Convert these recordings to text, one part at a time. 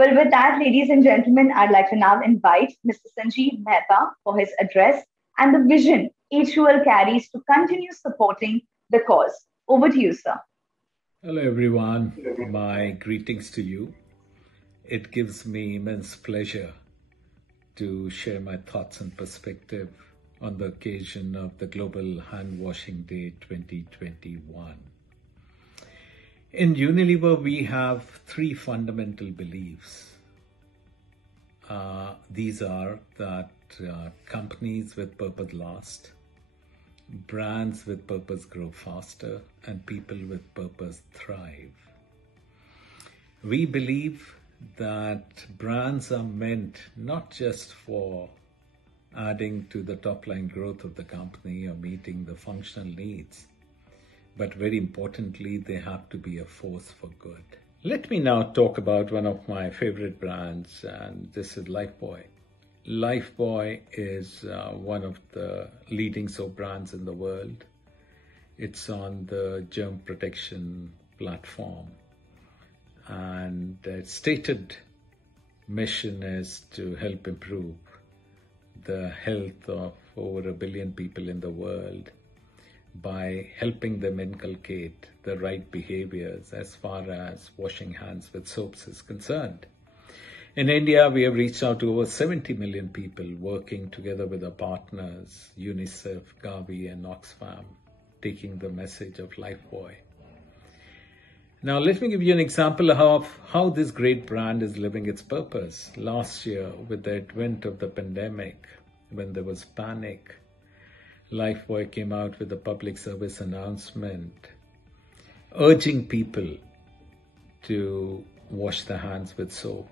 Well, with that, ladies and gentlemen, I'd like to now invite Mr. Sanjiv Mehta for his address and the vision HUL carries to continue supporting the cause. Over to you, sir. Hello, everyone. My greetings to you. It gives me immense pleasure to share my thoughts and perspective on the occasion of the Global Hand Washing Day 2021. In Unilever, we have three fundamental beliefs. These are that companies with purpose last, brands with purpose grow faster, and people with purpose thrive. We believe that brands are meant not just for adding to the top line growth of the company or meeting the functional needs, but very importantly, they have to be a force for good. Let me now talk about one of my favorite brands, and this is Lifebuoy. Lifebuoy is one of the leading soap brands in the world. It's on the germ protection platform, and its stated mission is to help improve the health of over 1 billion people in the world by helping them inculcate the right behaviors as far as washing hands with soaps is concerned. In India, we have reached out to over 70 million people working together with our partners, UNICEF, Gavi, and Oxfam, taking the message of Lifebuoy. Now, let me give you an example of how this great brand is living its purpose. Last year, with the advent of the pandemic, when there was panic, Lifebuoy came out with a public service announcement urging people to wash their hands with soap.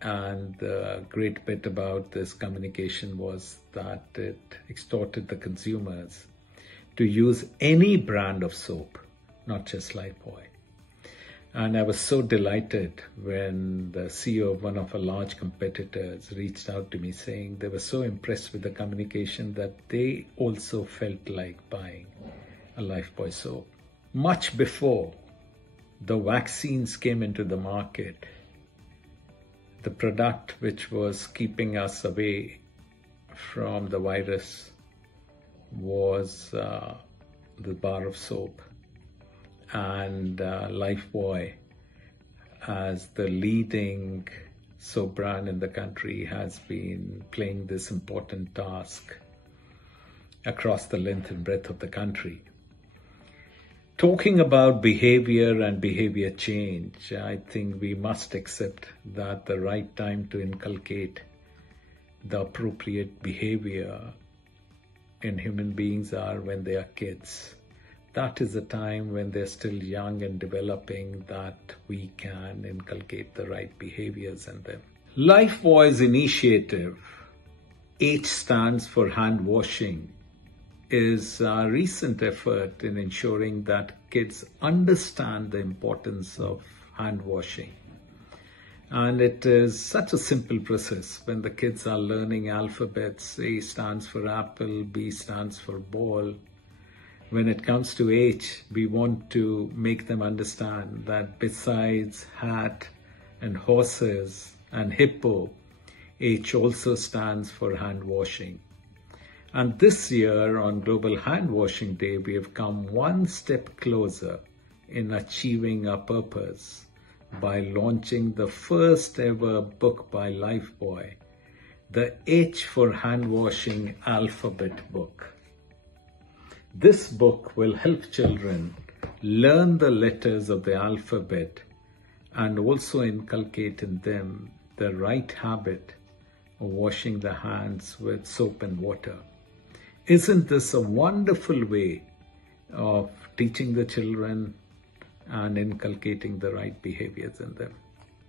And the great bit about this communication was that it exhorted the consumers to use any brand of soap, not just Lifebuoy. And I was so delighted when the CEO of one of our large competitors reached out to me saying they were so impressed with the communication that they also felt like buying a Lifebuoy soap. Much before the vaccines came into the market, the product which was keeping us away from the virus was the bar of soap. And Lifebuoy, as the leading soap brand in the country, has been playing this important task across the length and breadth of the country. Talking about behavior and behavior change, I think we must accept that the right time to inculcate the appropriate behavior in human beings are when they are kids. That is the time when they're still young and developing that we can inculcate the right behaviors in them. Lifebuoy's initiative, H stands for hand washing, is a recent effort in ensuring that kids understand the importance of hand washing. And it is such a simple process. When the kids are learning alphabets, A stands for apple, B stands for ball. When it comes to H, we want to make them understand that besides hat and horses and hippo, H also stands for hand washing. And this year on Global Hand Washing Day, we have come one step closer in achieving our purpose by launching the first ever book by Lifebuoy, the H for Hand Washing Alphabet Book. This book will help children learn the letters of the alphabet and also inculcate in them the right habit of washing the hands with soap and water. Isn't this a wonderful way of teaching the children and inculcating the right behaviors in them?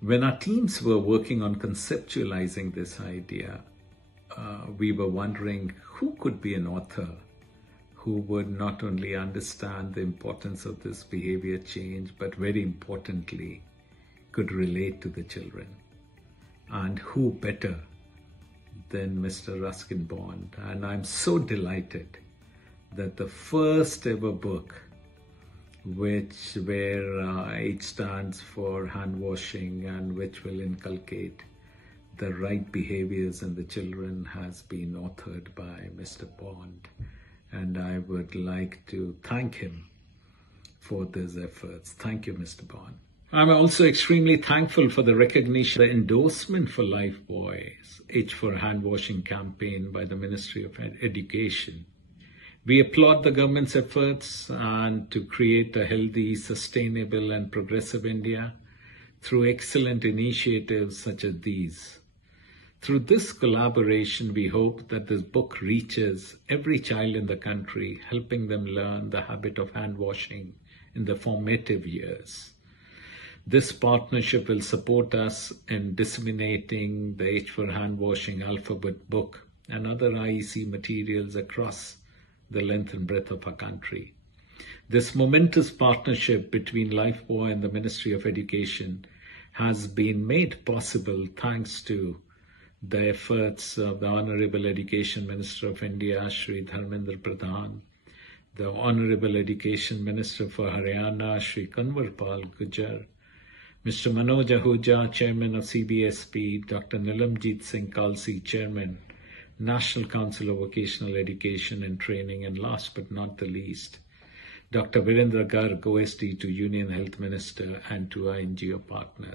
When our teams were working on conceptualizing this idea, we were wondering who could be an author who would not only understand the importance of this behavior change, but very importantly, could relate to the children. And who better than Mr. Ruskin Bond? And I'm so delighted that the first ever book where H stands for hand washing and which will inculcate the right behaviors in the children, has been authored by Mr. Bond. And I would like to thank him for these efforts. Thank you, Mr. Bond. I'm also extremely thankful for the recognition, the endorsement for Lifebuoy's H for Hand Washing campaign by the Ministry of Education. We applaud the government's efforts and to create a healthy, sustainable and progressive India through excellent initiatives such as these. Through this collaboration, we hope that this book reaches every child in the country, helping them learn the habit of hand washing in the formative years. This partnership will support us in disseminating the H for Hand Washing alphabet book and other IEC materials across the length and breadth of our country. This momentous partnership between Lifebuoy and the Ministry of Education has been made possible thanks to the efforts of the Honorable Education Minister of India, Shri Dharmendra Pradhan, the Honorable Education Minister for Haryana, Shri Kanwarpal Gujar, Mr. Manoj Ahuja, Chairman of CBSP, Dr. Nilamjit Singh Kalsi, Chairman, National Council of Vocational Education and Training, and last but not the least, Dr. Virendra Garg, OSD to Union Health Minister, and to our NGO partners.